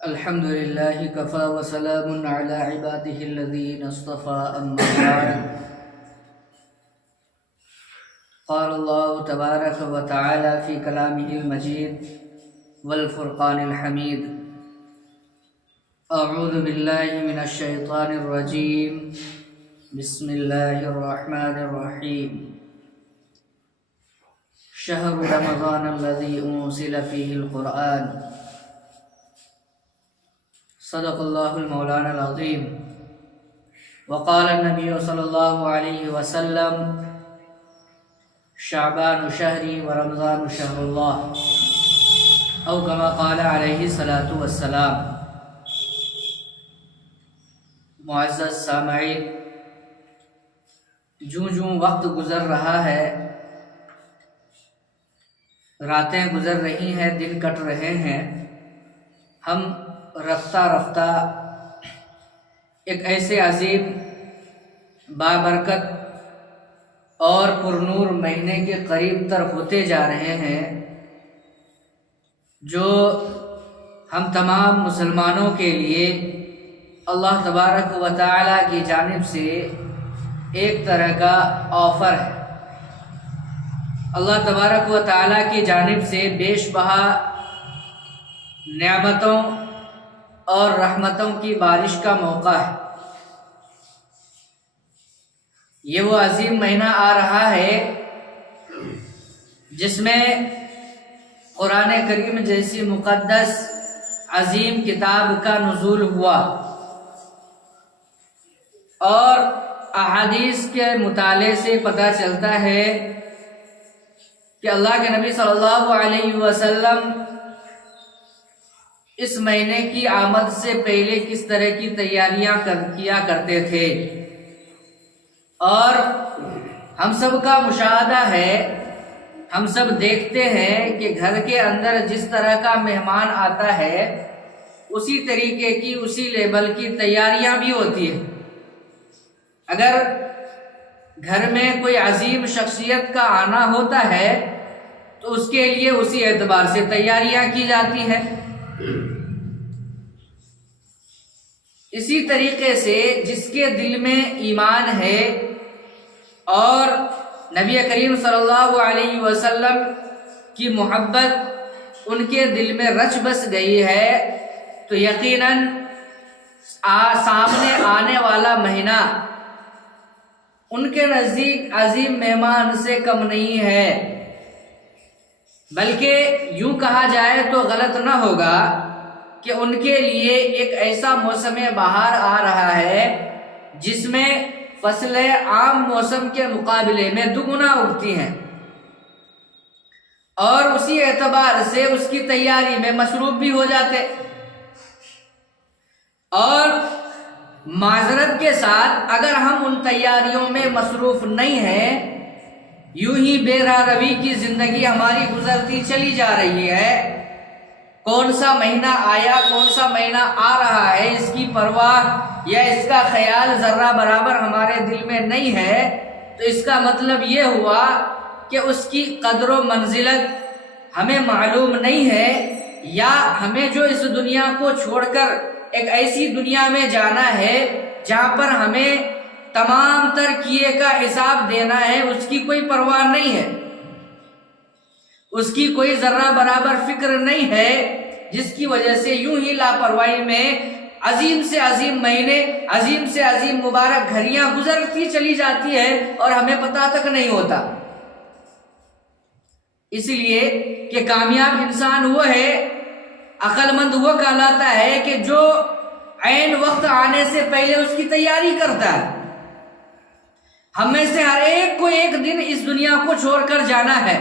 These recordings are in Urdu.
الحمد لله كفى وسلام على عباده الذين اصطفى أما بعد. قال الله تبارك وتعالى في كلامه المجيد والفرقان الحميد: أعوذ بالله من الشيطان الرجيم. بسم الله الرحمن الرحيم. شهر رمضان الذي أنزل فيه القرآن. صدق الله المولانا العظيم. وقال النبي صلى الله عليه وسلم: شعبان شهري ورمضان شهر الله، او كما قال عليه الصلاة والسلام. معزز سامعین، جوں وقت گزر رہا ہے، راتیں گزر رہی ہیں، دن کٹ رہے ہیں، ہم رفتہ رفتہ ایک ایسے عظیم بابرکت اور پرنور مہینے کے قریب تر ہوتے جا رہے ہیں، جو ہم تمام مسلمانوں کے لیے اللہ تبارک و تعالی کی جانب سے ایک طرح کا آفر ہے. اللہ تبارک و تعالی کی جانب سے بیش بہا نعمتوں اور رحمتوں کی بارش کا موقع ہے. یہ وہ عظیم مہینہ آ رہا ہے جس میں قرآن کریم جیسی مقدس عظیم کتاب کا نزول ہوا، اور احادیث کے مطالعے سے پتہ چلتا ہے کہ اللہ کے نبی صلی اللہ علیہ وسلم اس مہینے کی آمد سے پہلے کس طرح کی تیاریاں کیا کرتے تھے. اور ہم سب کا مشاہدہ ہے، ہم سب دیکھتے ہیں کہ گھر کے اندر جس طرح کا مہمان آتا ہے اسی طریقے کی، اسی لیول کی تیاریاں بھی ہوتی ہیں. اگر گھر میں کوئی عظیم شخصیت کا آنا ہوتا ہے تو اس کے لیے اسی اعتبار سے تیاریاں کی جاتی ہیں. اسی طریقے سے جس کے دل میں ایمان ہے اور نبی کریم صلی اللہ علیہ وسلم کی محبت ان کے دل میں رچ بس گئی ہے، تو یقیناً سامنے آنے والا مہینہ ان کے نزدیک عظیم مہمان سے کم نہیں ہے. بلکہ یوں کہا جائے تو غلط نہ ہوگا کہ ان کے لیے ایک ایسا موسم بہار آ رہا ہے جس میں فصلیں عام موسم کے مقابلے میں دگنا اگتی ہیں، اور اسی اعتبار سے اس کی تیاری میں مصروف بھی ہو جاتے. اور معذرت کے ساتھ اگر ہم ان تیاریوں میں مصروف نہیں ہیں، یوں ہی بے راہ روی کی زندگی ہماری گزرتی چلی جا رہی ہے، کون سا مہینہ آیا، کون سا مہینہ آ رہا ہے، اس کی پرواہ یا اس کا خیال ذرہ برابر ہمارے دل میں نہیں ہے، تو اس کا مطلب یہ ہوا کہ اس کی قدر و منزلت ہمیں معلوم نہیں ہے، یا ہمیں جو اس دنیا کو چھوڑ کر ایک ایسی دنیا میں جانا ہے جہاں پر ہمیں تمام تر کیے کا حساب دینا ہے، اس کی کوئی پرواہ نہیں ہے، اس کی کوئی ذرہ برابر فکر نہیں ہے، جس کی وجہ سے یوں ہی لاپرواہی میں عظیم سے عظیم مہینے، عظیم سے عظیم مبارک گھڑیاں گزرتی چلی جاتی ہے اور ہمیں پتہ تک نہیں ہوتا. اس لیے کہ کامیاب انسان وہ ہے، عقل مند وہ کہلاتا ہے کہ جو عین وقت آنے سے پہلے اس کی تیاری کرتا ہے. ہم میں سے ہر ایک کو ایک دن اس دنیا کو چھوڑ کر جانا ہے.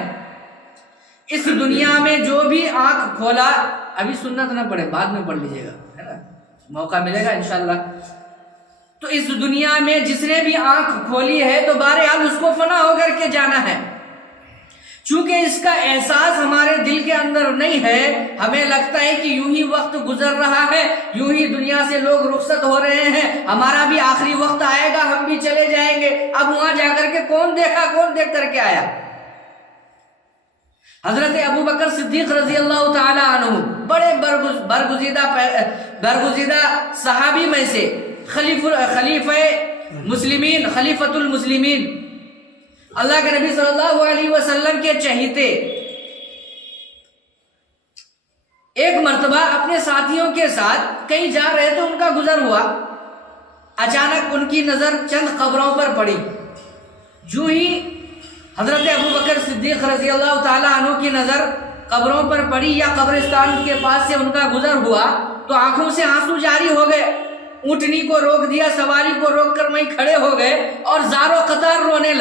اس دنیا میں جو بھی آنکھ کھولا، ابھی سنت نہ پڑے، بعد میں پڑھ لیجئے گا، ہے نا، موقع ملے گا انشاءاللہ. تو اس دنیا میں جس نے بھی آنکھ کھولی ہے تو بہرحال اس کو فنا ہو کر کے جانا ہے. چونکہ اس کا احساس ہمارے دل کے اندر نہیں ہے، ہمیں لگتا ہے کہ یوں ہی وقت گزر رہا ہے، یوں ہی دنیا سے لوگ رخصت ہو رہے ہیں، ہمارا بھی آخری وقت آئے گا، ہم بھی چلے جائیں گے. اب وہاں جا کر کے کون دیکھ کر کے آیا؟ حضرت ابو بکر صدیق رضی اللہ تعالی عنہ بڑے برگزیدہ صحابی میں سے خلیفۃ المسلمین اللہ کے نبی صلی اللہ علیہ وسلم کے چہیتے ایک مرتبہ اپنے ساتھیوں کے ساتھ کہیں جا رہے تو ان کا گزر ہوا. اچانک ان کی نظر چند قبروں پر پڑی. جو ہی حضرت ابوبکر صدیق رضی اللہ تعالیٰ عنہ کی نظر قبروں پر پڑی یا قبرستان کے پاس سے ان کا گزر ہوا تو آنکھوں سے آنسو جاری ہو گئے. اونٹنی کو روک دیا, سواری کو روک کر وہیں کھڑے ہو گئے اور زارو قطار رونے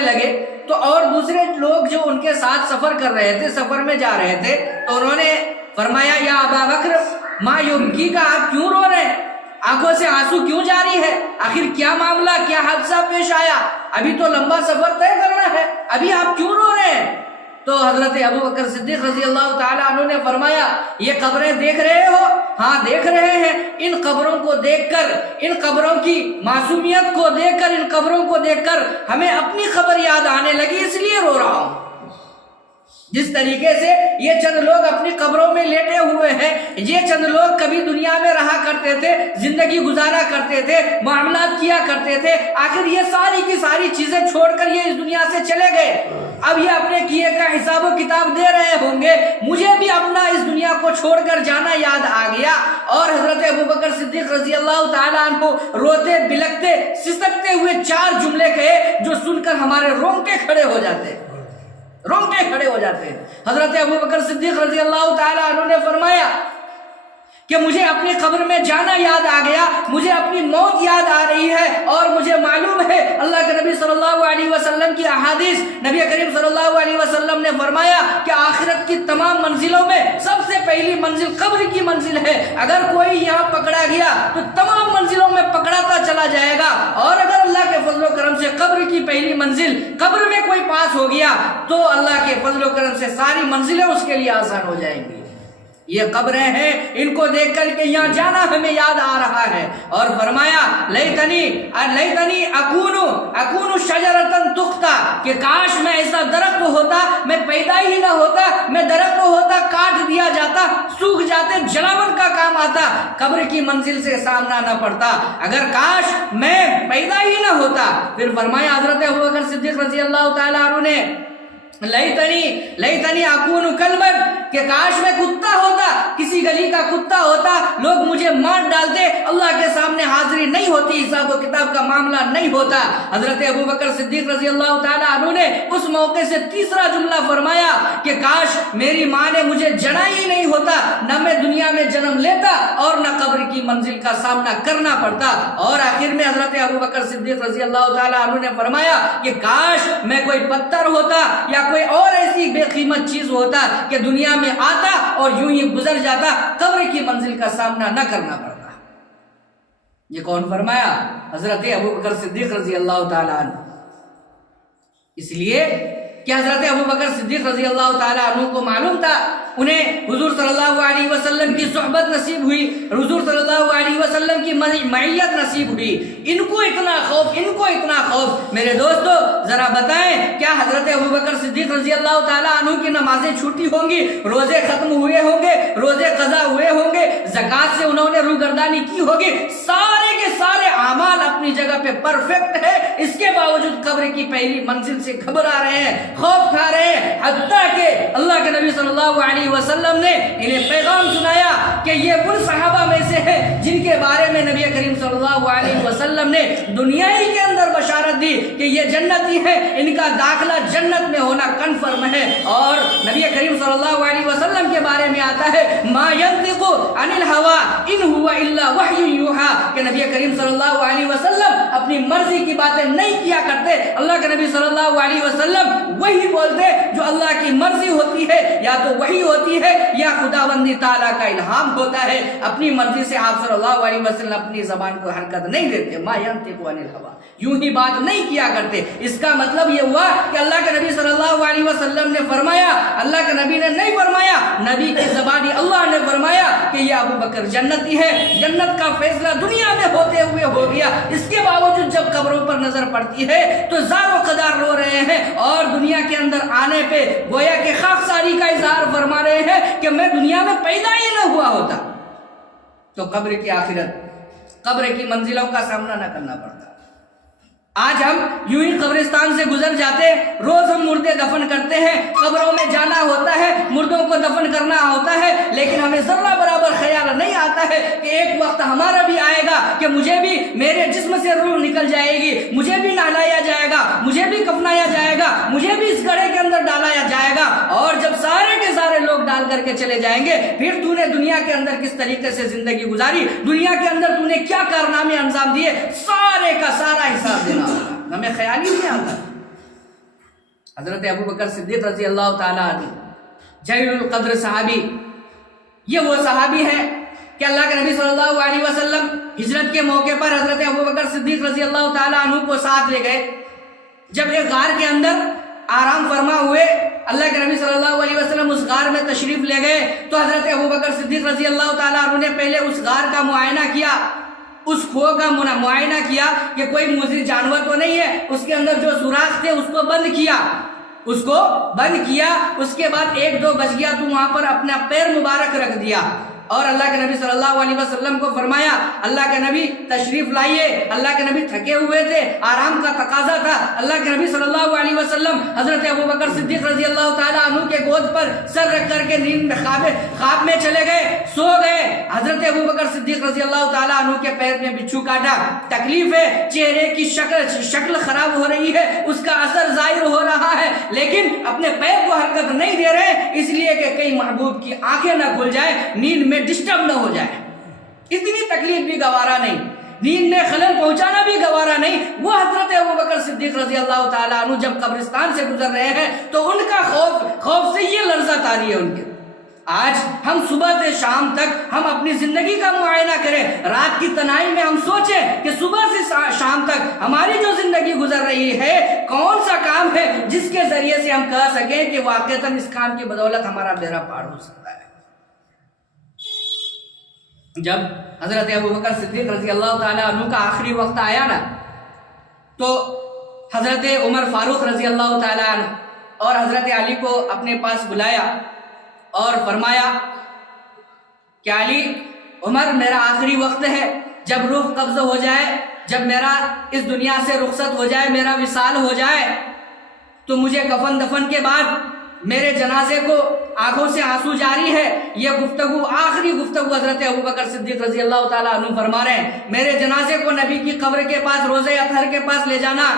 لگے. تو اور دوسرے لوگ جو ان کے ساتھ سفر کر رہے تھے, سفر میں جا رہے تھے, تو انہوں نے فرمایا یا ابا بکر ما یبکی کا آپ کیوں رو رہے ہیں, آنکھوں سے آنسو کیوں جاری ہے, آخر کیا معاملہ, کیا حادثہ پیش آیا, ابھی تو لمبا سفر طے کرنا ہے, ابھی آپ کیوں رو رہے ہیں. تو حضرت ابوبکر صدیق رضی اللہ تعالیٰ عنہ نے فرمایا یہ قبریں دیکھ رہے ہو؟ ہاں دیکھ رہے ہیں. ان قبروں کو دیکھ کر, ان قبروں کی معصومیت کو دیکھ کر, ان قبروں کو دیکھ کر ہمیں اپنی خبر یاد آنے لگی, اس لیے رو رہا ہوں. جس طریقے سے یہ چند لوگ اپنی قبروں میں لیٹے ہوئے ہیں, یہ چند لوگ کبھی دنیا میں رہا کرتے تھے, زندگی گزارا کرتے تھے, معاملات کیا کرتے تھے, آخر یہ ساری کی ساری چیزیں چھوڑ کر یہ اس دنیا سے چلے گئے. اب یہ اپنے کیے کا حساب و کتاب دے رہے ہوں گے. مجھے بھی اپنا اس دنیا کو چھوڑ کر جانا یاد آ گیا. اور حضرت ابوبکر صدیق رضی اللہ تعالیٰ عنہ روتے بلکتے سسکتے ہوئے 4 جملے کہے جو سن کر ہمارے رونگٹے کھڑے ہو جاتے ہیں. حضرت ابوبکر صدیق رضی اللہ تعالیٰ عنہ نے فرمایا کہ مجھے اپنی قبر میں جانا یاد آ گیا, مجھے اپنی موت یاد آ رہی ہے, اور مجھے معلوم ہے اللہ کے نبی صلی اللہ علیہ وسلم کی احادیث, نبی کریم صلی اللہ علیہ وسلم نے فرمایا کہ آخرت کی تمام منزلوں میں سب سے پہلی منزل قبر کی منزل ہے. اگر کوئی یہاں پکڑا گیا تو تمام منزلوں میں پکڑاتا چلا جائے گا, اور اگر اللہ کے فضل و کرم سے قبر کی پہلی منزل قبر میں کوئی پاس ہو گیا تو اللہ کے فضل و کرم سے ساری منزلیں اس کے لیے آسان ہو جائیں گی. یہ قبریں ہیں, ان کو دیکھ کر کے یہاں جانا ہمیں یاد آ رہا ہے. اور فرمایا لیتنی اکون شجرتن تختا, کہ کاش میں ایسا درخت ہوتا, میں پیدا ہی نہ ہوتا, میں درخت ہوتا, کاٹ دیا جاتا, سوکھ جاتے, جلاون کا کام آتا, قبر کی منزل سے سامنا نہ پڑتا. اگر کاش میں پیدا ہی نہ ہوتا. پھر فرمایا حضرت ابوبکر صدیق رضی اللہ تعالیٰ عنہ نے لیتنی اکون کلبن, کہ کاش میں کتا ہوتا, کسی گلی کا کتا ہوتا, لوگ مجھے مار ڈالتے, اللہ کے سامنے حاضری نہیں ہوتی, حساب و کتاب کا معاملہ نہیں ہوتا. حضرت ابوبکر صدیق رضی اللہ تعالیٰ عنہ نے اس موقع سے تیسرا جملہ فرمایا کہ کاش میری ماں نے مجھے جنا ہی نہیں ہوتا, نہ میں دنیا میں جنم لیتا اور نہ قبر کی منزل کا سامنا کرنا پڑتا. اور آخر میں حضرت ابوبکر صدیق رضی اللہ تعالیٰ عنہ نے فرمایا کہ کاش میں کوئی پتھر ہوتا یا کوئی اور ایسی بے قیمت چیز ہوتا کہ دنیا میں آتا اور یوں ہی گزر جاتا, قبر کی منزل کا سامنا نہ کرنا پڑتا. یہ کون فرمایا؟ حضرت ابوبکر صدیق رضی اللہ تعالیٰ عنہ. اس لیے کہ حضرت ابوبکر صدیق رضی اللہ تعالیٰ عنہ کو معلوم تھا, انہیں حضور صلی اللہ علیہ وسلم کی صحبت نصیب ہوئی, حضور صلی اللہ علیہ وسلم کی معیت نصیب ہوئی. ان کو اتنا خوف. میرے دوستو ذرا بتائیں, کیا حضرت ابوبکر صدیق رضی اللہ تعالیٰ عنہ کی نمازیں چھوٹی ہوں گی, روزے ختم ہوئے ہوں گے, روزے قضا ہوئے ہوں گے, زکوٰۃ سے انہوں نے روگردانی کی ہوگی, سارے کے سارے اعمال اپنی جگہ پہ پرفیکٹ ہے, اس کے باوجود قبر کی پہلی منزل سے گھبرا رہے ہیں, خوف کھا رہے ہیں. حتیٰ کہ اللہ کے نبی صلی اللہ علیہ وسلم نے انہیں پیغام سنایا کہ یہ ان صحابہ میں سے ہے جن کے بارے میں نبی کریم صلی اللہ علیہ وسلم نے دنیا ہی کے اندر بشارت دی کہ یہ جنتی ہے, ان کا داخلہ جنت میں ہونا کنفرم ہے. اور نبی کریم صلی اللہ علیہ وسلم کے بارے میں آتا ہے ما ينطق عن الهوى ان هو الا وحی یوحى, کہ نبی کریم صلی اللہ علیہ وسلم اپنی مرضی کی باتیں نہیں کیا کرتے. اللہ کے نبی صلی اللہ علیہ وسلم وہی بولتے جو اللہ کی مرضی ہوتی ہے, یا تو وہی ہوتی ہے یا خداوندی تعالیٰ کا الہام ہوتا ہے. اپنی مرضی سے آپ صلی اللہ علیہ وسلم اپنی زبان کو حرکت نہیں دیتے. ما ينطق عن الهوى, یوں ہی بات نہیں کیا کرتے. اس کا مطلب یہ ہوا کہ اللہ کے نبی صلی اللہ علیہ وسلم نے فرمایا, اللہ کے نبی نے نہیں فرمایا, نبی کی زبانی اللہ نے فرمایا کہ یہ ابو بکر جنتی ہے، جنت کا فیصلہ دنیا میں ہوتے ہوئے ہو گیا، اس کے باوجود جب قبروں پر نظر پڑتی ہے تو زار و قدار رو رہے ہیں، اور دنیا کے اندر آنے پہ گویا کہ خاکساری کا اظہار فرما رہے ہیں کہ میں دنیا میں پیدا ہی نہ ہوا ہوتا تو قبر کی آخرت، قبر کی منزلوں کا سامنا نہ کرنا پڑتا۔ آج ہم یوں ہی قبرستان سے گزر جاتے، روز ہم مردے دفن کرتے ہیں، قبروں میں جانا ہوتا ہے، مردوں کو دفن کرنا ہوتا ہے، لیکن ہمیں ذرہ برابر خیال نہیں آتا ہے کہ ایک وقت ہمارا بھی آئے گا کہ مجھے بھی میرے جسم سے روح نکل جائے گی، مجھے بھی نہلایا جائے گا، مجھے بھی کفنایا جائے گا، مجھے بھی اس گڑھے کے اندر ڈالا جائے گا، اور جب سارے کے سارے لوگ ڈال کر کے چلے جائیں گے، پھر تو نے دنیا کے اندر کس طریقے سے زندگی گزاری، دنیا کے اندر تو نے کیا کارنامے انجام دیے، سارے کا سارا حساب دینا ہوگا۔ ہمیں خیال ہی نہیں آتا۔ حضرت ابو بکر صدیق رضی اللہ تعالیٰ عنہ جلیل القدر صحابی، یہ وہ صحابی ہے کہ اللہ کے نبی صلی اللہ علیہ وسلم ہجرت کے موقع پر حضرت ابو بکر صدیق رضی اللہ تعالیٰ عنہ کو ساتھ لے گئے۔ جب ایک غار کے اندر آرام فرما ہوئے، اللہ کے نبی صلی اللہ علیہ وسلم اس غار میں تشریف لے گئے تو حضرت ابو بکر صدیق رضی اللہ تعالیٰ عنہ نے پہلے اس غار کا معائنہ کیا، اس کھو کا معائنہ کیا کہ کوئی مضر جانور تو نہیں ہے، اس کے اندر جو سوراخ تھے اس کو بند کیا، اس کے بعد ایک دو بچ گیا تو وہاں پر اپنا پیر مبارک رکھ دیا، اور اللہ کے نبی صلی اللہ علیہ وسلم کو فرمایا اللہ کے نبی تشریف لائیے۔ اللہ کے نبی تھکے ہوئے تھے، آرام کا تقاضا تھا، اللہ کے نبی صلی اللہ علیہ وسلم حضرت ابو بکر صدیق رضی اللہ تعالیٰ عنہ کے گود پر سر رکھ کر کے نیند میں خواب میں چلے گئے، سو گئے۔ حضرت ابو بکر صدیق رضی اللہ تعالیٰ عنہ کے پیر میں بچھو کاٹا، تکلیف ہے، چہرے کی شکل خراب ہو رہی ہے، اس کا اثر ظاہر ہو رہا ہے، لیکن اپنے پیر کو حرکت نہیں دے رہے، اس لیے کہ کئی محبوب کی آنکھیں نہ کھل جائے، نیند میں ڈسٹرب نہ ہو جائے، اتنی تکلیف بھی گوارا نہیں، نیند میں خلل پہنچانا بھی گوارا نہیں۔ وہ حضرت ابو بکر صدیق رضی اللہ تعالیٰ عنہ جب قبرستان سے گزر رہے ہیں تو ان کا خوف سے یہ لرزہ طاری ہے ان کے۔ آج ہم صبح سے شام تک ہم اپنی زندگی کا معائنہ کریں، رات کی تنہائی میں ہم سوچیں کہ صبح سے شام تک ہماری جو زندگی گزر رہی ہے کون سا کام ہے جس کے ذریعے سے ہم کہہ سکیں کہ واقعتاً اس کام کی بدولت ہمارا بیڑا پار ہو سکتا ہے۔ جب حضرت ابو بکر صدیق رضی اللہ تعالیٰ عنہ کا آخری وقت آیا نا تو حضرت عمر فاروق رضی اللہ تعالیٰ عنہ اور حضرت علی کو اپنے پاس بلایا اور فرمایا کہ علی، عمر، میرا آخری وقت ہے، جب روح قبض ہو جائے، جب میرا اس دنیا سے رخصت ہو جائے، میرا وصال ہو جائے تو مجھے کفن دفن کے بعد میرے جنازے کو آنکھوں سے آنسو جاری ہے۔ یہ گفتگو، آخری گفتگو حضرت ابو بکر صدیق رضی اللہ تعالیٰ عنہ فرما رہے ہیں، میرے جنازے کو نبی کی قبر کے پاس، روضہ اطہر کے پاس لے جانا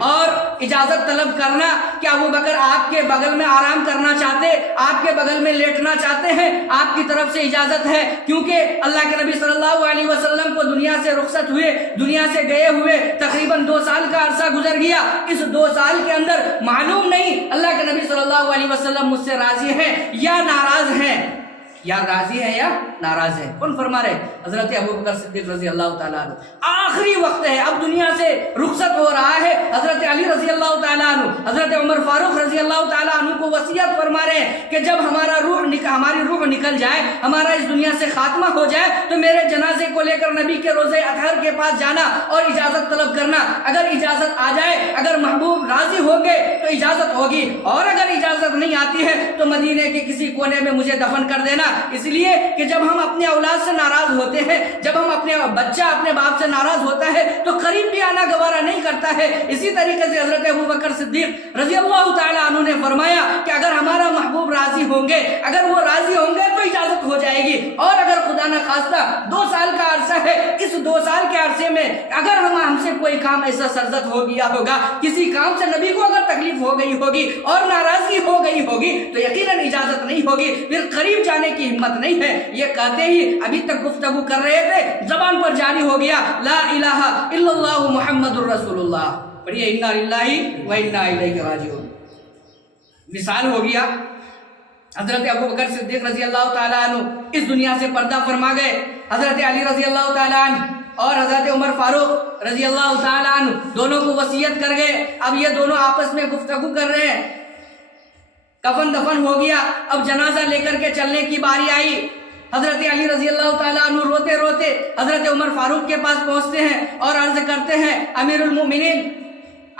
اور اجازت طلب کرنا کہ ابو بکر آپ کے بغل میں آرام کرنا چاہتے، آپ کے بغل میں لیٹنا چاہتے ہیں، آپ کی طرف سے اجازت ہے، کیونکہ اللہ کے نبی صلی اللہ علیہ وسلم کو دنیا سے رخصت ہوئے، دنیا سے گئے ہوئے تقریباً 2 سال کا عرصہ گزر گیا۔ اس 2 سال کے اندر معلوم نہیں اللہ کے نبی صلی اللہ علیہ وسلم مجھ سے راضی ہیں یا ناراض ہیں، یا راضی ہے یا ناراض ہے، کون فرما رہے؟ حضرت ابو بکر صدیق رضی اللہ تعالیٰ عنہ۔ آخری وقت ہے، اب دنیا سے رخصت ہو رہا ہے، حضرت علی رضی اللہ تعالیٰ عنہ، حضرت عمر فاروق رضی اللہ تعالیٰ عنہ کو وصیت فرما رہے ہیں کہ جب ہماری روح نکل جائے، ہمارا اس دنیا سے خاتمہ ہو جائے تو میرے جنازے کو لے کر نبی کے روضہ اطہر کے پاس جانا اور اجازت طلب کرنا، اگر اجازت آ جائے، اگر محبوب راضی ہو گئے تو اجازت ہوگی، اور اگر اجازت نہیں آتی ہے تو مدینے کے کسی کونے میں مجھے دفن کر دینا۔ اس لیے کہ جب ہم اپنے اولاد سے ناراض ہوتے ہیں، جب ہم اپنے بچہ اپنے باپ سے ناراض ہوتا ہے تو قریب بھی آنا گوارا نہیں کرتا ہے۔ اسی طریقے سے حضرت ابو بکر صدیق رضی اللہ تعالیٰ عنہ نے فرمایا کہ اگر ہمارا محبوب راضی ہوں گے، اگر وہ راضی ہوں گے تو اجازت ہو جائے گی، اور اگر خدا نہ خواستہ 2 سال کا عرصہ ہے، اس 2 سال کے عرصے میں اگر ہم سے کوئی کام ایسا سرزد ہو گیا ہوگا، کسی کام سے نبی کو اگر تکلیف ہو گئی ہوگی اور ناراضگی ہو گئی ہوگی تو یقیناً اجازت نہیں ہوگی، پھر قریب جانے کی ہمت نہیں ہے۔ یہ کہتے ہی ابھی تک گفتگو کر رہے تھے، زبان پر جاری ہو گیا لا الہ الا اللہ محمد الرسول اللہ، پڑھیے انا للہ و انا الیہ راجعون۔ مثال ہو گیا، حضرت ابو بکر صدیق رضی اللہ تعالیٰ عنہ اس دنیا سے پردہ فرما گئے، حضرت علی رضی اللہ تعالیٰ عنہ اور حضرت عمر فاروق رضی اللہ تعالیٰ عنہ دونوں کو وصیت کر گئے۔ اب یہ دونوں آپس میں گفتگو کر رہے ہیں، کفن دفن ہو گیا، اب جنازہ لے کر کے چلنے کی باری آئی حضرت علی رضی اللہ تعالیٰ عنہ روتے روتے حضرت عمر فاروق کے پاس پہنچتے ہیں اور عرض کرتے ہیں امیر المؤمنین،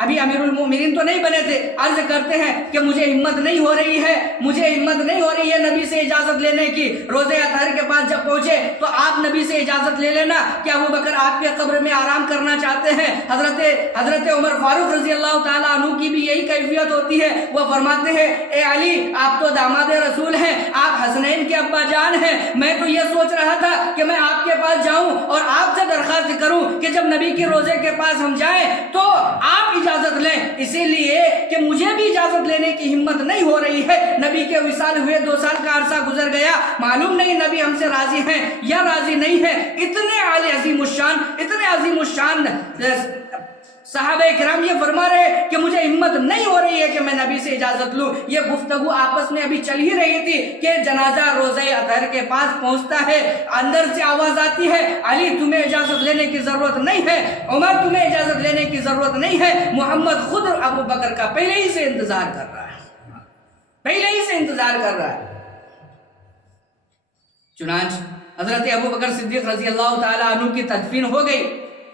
ابھی امیر المؤمنین تو نہیں بنے تھے، عرض کرتے ہیں کہ مجھے ہمت نہیں ہو رہی ہے نبی سے اجازت لینے کی۔ روضہ اطہر کے پاس جب پہنچے تو آپ نبی سے اجازت لے لینا کہ ابو بکر آپ کے قبر میں آرام کرنا چاہتے ہیں۔ حضرت عمر فاروق رضی اللہ تعالیٰ عنہ کی بھی یہی کیفیت ہوتی ہے، وہ فرماتے ہیں اے علی آپ تو داماد رسول ہیں، آپ حسنین کے ابا جان ہیں، میں تو یہ سوچ رہا تھا کہ میں آپ کے پاس جاؤں اور آپ سے درخواست کروں کہ جب نبی کے روزے کے پاس ہم جائیں تو آپ اجازت لیں، اسی لیے کہ مجھے بھی اجازت لینے کی ہمت نہیں ہو رہی ہے۔ نبی کے وصال ہوئے 2 سال کا عرصہ گزر گیا، معلوم نہیں نبی ہم سے راضی ہیں یا راضی نہیں ہیں۔ اتنے عظیم الشان صحابہ کرام یہ فرما رہے کہ مجھے ہمت نہیں ہو رہی ہے کہ میں نبی سے اجازت لوں۔ یہ گفتگو آپس میں ابھی چل ہی رہی تھی کہ جنازہ روضہ اطہر کے پاس پہنچتا ہے، اندر سے آواز آتی ہے علی تمہیں اجازت لینے کی ضرورت نہیں ہے، عمر تمہیں اجازت لینے کی ضرورت نہیں ہے، محمد خود ابو بکر کا پہلے ہی سے انتظار کر رہا ہے۔ چنانچہ حضرت ابو بکر صدیق رضی اللہ تعالیٰ عنہ کی تدفین ہو گئی،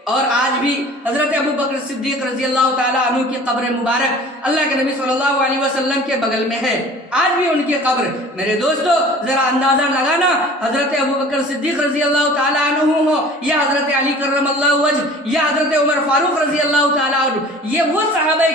اور آج بھی حضرت ابو بکر صدیق رضی اللہ تعالیٰ عنہ کی قبر مبارک اللہ کے نبی صلی اللہ علیہ وسلم کے بغل میں ہے، آج بھی ان کی قبر۔ میرے دوستو ذرا اندازہ لگانا، حضرت ابو بکر صدیق رضی اللہ تعالیٰ عنہ ہو یا حضرت علی کرم اللہ وجہ یا حضرت عمر فاروق رضی اللہ تعالیٰ عنہ، یہ وہ صحابہ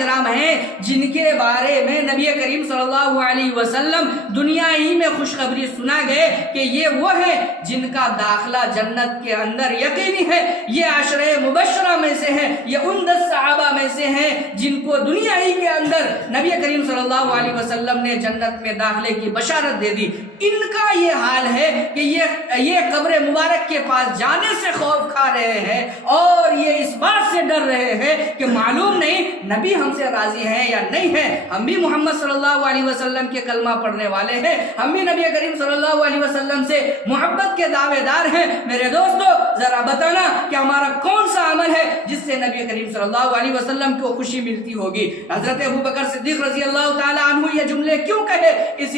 کرام ہیں جن کے بارے میں نبی کریم صلی اللہ علیہ وسلم دنیا ہی میں خوشخبری سنا گئے کہ یہ وہ ہیں جن کا داخلہ جنت کے اندر یقینی ہے، یہ عشرہ مبشرہ میں سے ہیں، یہ ان 10 صحابہ میں سے ہیں جن کو دنیا ہی کے اندر نبی کریم صلی اللہ علیہ وسلم نے جنت میں داخلے کی بشارت دے دی۔ ان کا یہ حال ہے کہ یہ قبر مبارک کے پاس جانے سے خوف کھا رہے ہیں اور یہ اس بات سے ڈر رہے ہیں کہ معلوم نہیں نبی ہم سے راضی ہیں یا نہیں ہیں۔ ہم بھی محمد صلی اللہ علیہ وسلم کے کلمہ پڑھنے والے ہیں، ہم بھی نبی کریم صلی اللہ علیہ وسلم سے محبت کے دعوے دار ہیں۔ میرے دوستو ذرا بتانا کہ ہمارا کون سا عمل ہے جس سے نبی کریم صلی اللہ علیہ وسلم کو خوشی ملتی ہوگی؟ حضرت ابو بکر صدیق رضی اللہ تعالیٰ عنہ یہ جملے کیوں کہے؟ اس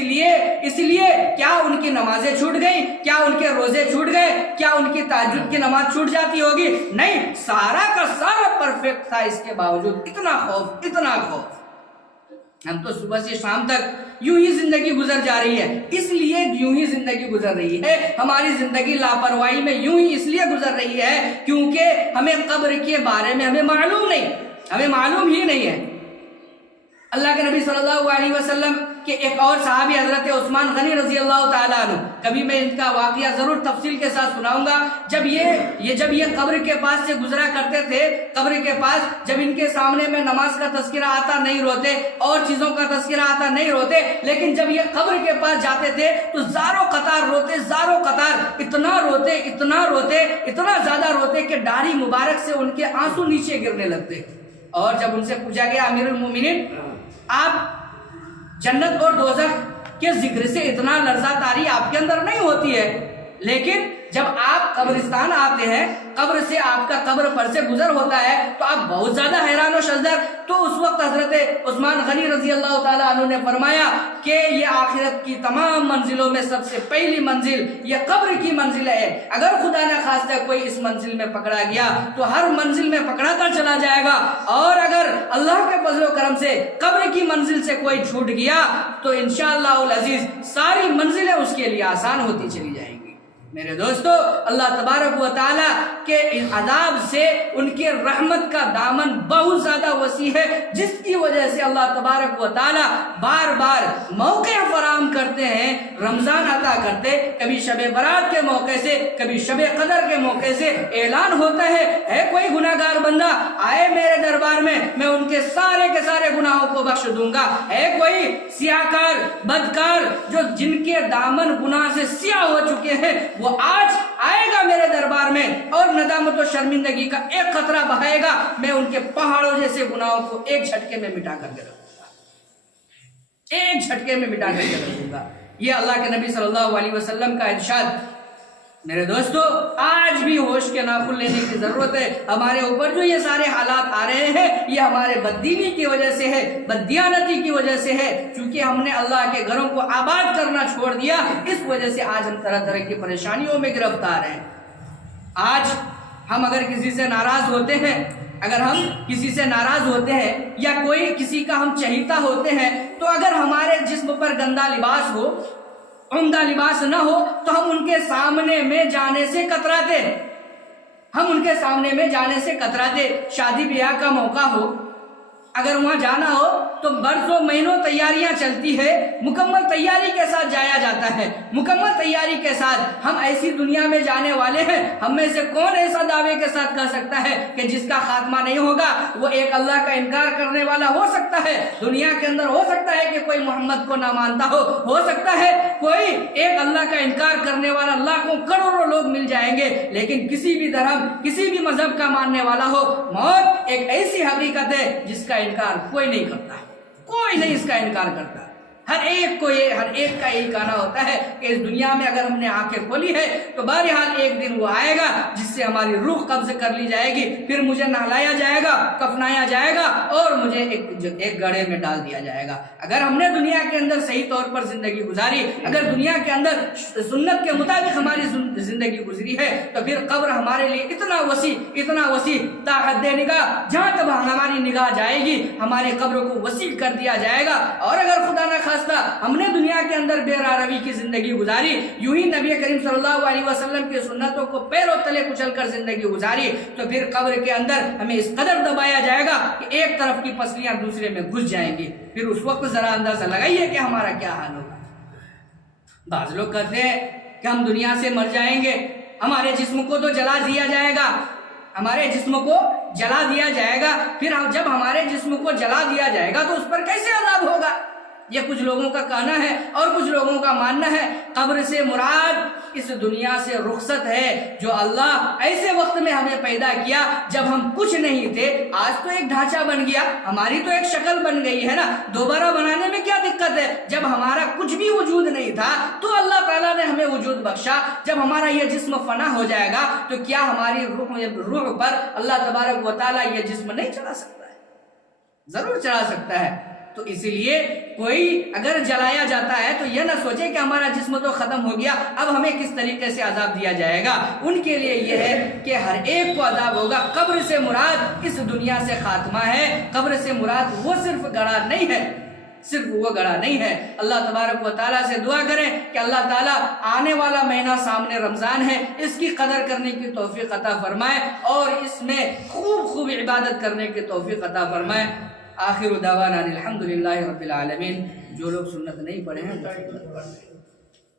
لیے کیا ان کی نمازیں چھوٹ گئیں؟ کیا ان کے روزے چھوٹ گئے؟ کیا ان کی تہجد کی نماز چھوٹ جاتی ہوگی؟ نہیں، سارا کا سارا پرفیکٹ تھا، اس کے باوجود اتنا خوف۔ ہم تو صبح سے شام تک یوں ہی زندگی گزر جا رہی ہے، اس لیے یوں ہی زندگی گزر رہی ہے، ہماری زندگی لاپرواہی میں یوں ہی اس لیے گزر رہی ہے کیونکہ ہمیں قبر کے بارے میں ہمیں معلوم ہی نہیں ہے۔ اللہ کے نبی صلی اللہ علیہ وسلم کہ ایک اور صحابی حضرت عثمان غنی رضی اللہ تعالیٰ عنہ، کبھی میں ان کا واقعہ ضرور تفصیل کے ساتھ سناؤں گا۔ جب یہ قبر کے پاس سے گزرا کرتے تھے، قبر کے پاس جب ان کے سامنے میں نماز کا تذکرہ آتا نہیں روتے، اور چیزوں کا تذکرہ آتا نہیں روتے، لیکن جب یہ قبر کے پاس جاتے تھے تو زاروں قطار روتے، اتنا زیادہ روتے کہ داڑھی مبارک سے ان کے آنسو نیچے گرنے لگتے۔ اور جب ان سے پوچھا گیا امیر المومنین آپ جنت اور دوزخ کے ذکر سے اتنا لرزہ طاری آپ کے اندر نہیں ہوتی ہے، لیکن جب آپ قبرستان آتے ہیں، قبر سے آپ کا قبر پر سے گزر ہوتا ہے تو آپ بہت زیادہ حیران و شزدر۔ تو اس وقت حضرت عثمان غنی رضی اللہ تعالیٰ عنہ نے فرمایا کہ یہ آخرت کی تمام منزلوں میں سب سے پہلی منزل یہ قبر کی منزل ہے، اگر خدا نہ خواستہ کوئی اس منزل میں پکڑا گیا تو ہر منزل میں پکڑاتا چلا جائے گا، اور اگر اللہ کے فضل و کرم سے قبر کی منزل سے کوئی چھوٹ گیا تو انشاءاللہ العزیز ساری منزلیں اس کے لیے آسان ہوتی چلی جائیں گی۔ میرے دوستو اللہ تبارک و تعالیٰ کے عذاب سے ان کے رحمت کا دامن بہت زیادہ وسیع ہے، جس کی وجہ سے اللہ تبارک و تعالیٰ بار بار موقع فراہم کرتے ہیں، رمضان عطا کرتے، کبھی شب برات کے موقع سے، کبھی شب قدر کے موقع سے اعلان ہوتا ہے کوئی گناہگار بندہ آئے میرے دربار میں ان کے سارے گناہوں کو بخش دوں گا، ہے کوئی سیاہکار بدکار جن کے دامن گناہ سے سیاہ ہو چکے ہیں، وہ آج آئے گا میرے دربار میں اور ندامت و شرمندگی کا ایک قطرہ بہائے گا، میں ان کے پہاڑوں جیسے گناہوں کو ایک جھٹکے میں مٹا کر کے رکھوں گا، یہ اللہ کے نبی صلی اللہ علیہ وسلم کا ارشاد۔ میرے دوستو آج بھی ہوش کے ناخن لینے کی ضرورت ہے. ہمارے اوپر جو یہ سارے حالات آ رہے ہیں یہ ہمارے بددینی کی وجہ سے ہے, بددیانتی کی وجہ سے ہے, چونکہ ہم نے اللہ کے گھروں کو آباد کرنا چھوڑ دیا. اس وجہ سے آج ہم طرح طرح کی پریشانیوں میں گرفتار ہیں. آج ہم اگر کسی سے ناراض ہوتے ہیں, اگر ہم کسی سے ناراض ہوتے ہیں یا کوئی کسی کا ہم چہیتا ہوتے ہیں, تو اگر ہمارے جسم پر گندا لباس ہو, عمدہ لباس نہ ہو, تو ہم ان کے سامنے میں جانے سے کتراتے ہیں. ہم ان کے سامنے میں جانے سے کتراتے. شادی بیاہ کا موقع ہو, اگر وہاں جانا ہو تو برسوں مہینوں تیاریاں چلتی ہے, مکمل تیاری کے ساتھ جایا جاتا ہے, مکمل تیاری کے ساتھ. ہم ایسی دنیا میں جانے والے ہیں, ہم میں سے کون ایسا دعوے کے ساتھ کہہ سکتا ہے کہ جس کا خاتمہ نہیں ہوگا وہ ایک اللہ کا انکار کرنے والا ہو سکتا ہے. دنیا کے اندر ہو سکتا ہے کہ کوئی محمد کو نہ مانتا ہو سکتا ہے کوئی ایک اللہ کا انکار کرنے والا لاکھوں کروڑوں لوگ مل جائیں گے, لیکن کسی بھی دھرم کسی بھی مذہب کا ماننے والا ہو, موت ایک ایسی حقیقت ہے جس کا انکار کوئی نہیں کرتا, کوئی نہیں اس کا انکار کرتا. ہر ایک کا یہی کہنا ہوتا ہے کہ اس دنیا میں اگر ہم نے آنکھیں کھولی ہے تو بہرحال ایک دن وہ آئے گا جس سے ہماری روح قبض کر لی جائے گی, پھر مجھے نہلایا جائے گا, کفنایا جائے گا اور مجھے ایک گڑھے میں ڈال دیا جائے گا. اگر ہم نے دنیا کے اندر صحیح طور پر زندگی گزاری, اگر دنیا کے اندر سنت کے مطابق ہماری زندگی گزری ہے, تو پھر قبر ہمارے لیے اتنا وسیع تا حد نگاہ, جہاں تک ہماری نگاہ جائے گی ہماری قبر کو وسیع کر دیا جائے گا. اور اگر خدا نہ خواستہ ہم نے دنیا کے اندر بے روی کی زندگی گزاری, یوں ہی نبی کریم صلی اللہ علیہ وسلم کی سنتوں کو پیروں تلے کچل کر زندگی گزاری, تو پھر قبر کے اندر ہمیں اس قدر دبایا جائے گا کہ ایک طرف کی پسلیاں دوسرے میں گھس جائیں گی. پھر اس وقت ذرا اندازہ لگائیے کہ ہمارا کیا حال ہوگا. بعض لوگ کہتے ہیں کہ ہم دنیا سے مر جائیں گے, ہمارے جسم کو تو جلا دیا جائے گا, ہمارے جسم کو جلا دیا جائے گا. پھر جب ہمارے جسم کو جلا دیا جائے گا تو اس پر کیسے عذاب ہوگا؟ یہ کچھ لوگوں کا کہنا ہے اور کچھ لوگوں کا ماننا ہے. قبر سے مراد اس دنیا سے رخصت ہے جو اللہ ایسے وقت میں ہمیں پیدا کیا جب ہم کچھ نہیں تھے. آج تو ایک ڈھانچہ بن گیا, ہماری تو ایک شکل بن گئی ہے نا, دوبارہ بنانے میں کیا دقت ہے؟ جب ہمارا کچھ بھی وجود نہیں تھا تو اللہ تعالیٰ نے ہمیں وجود بخشا. جب ہمارا یہ جسم فنا ہو جائے گا تو کیا ہماری روح پر اللہ تبارک و تعالیٰ یہ جسم نہیں چلا سکتا ہے؟ ضرور چلا سکتا ہے. تو اسی لیے کوئی اگر جلایا جاتا ہے تو یہ نہ سوچے کہ ہمارا جسم تو ختم ہو گیا, اب ہمیں کس طریقے سے عذاب دیا جائے گا. ان کے لیے یہ ہے کہ ہر ایک کو عذاب ہوگا. قبر سے مراد اس دنیا سے خاتمہ ہے, قبر سے مراد وہ صرف گڑھا نہیں ہے, صرف وہ گڑھا نہیں ہے. اللہ تبارک و تعالیٰ سے دعا کریں کہ اللہ تعالیٰ آنے والا مہینہ سامنے رمضان ہے, اس کی قدر کرنے کی توفیق عطا فرمائے اور اس میں خوب عبادت کرنے کی توفیق عطا فرمائے. آخر دعوانا الحمدللہ رب العالمین. جو لوگ سنت نہیں پڑھے ہیں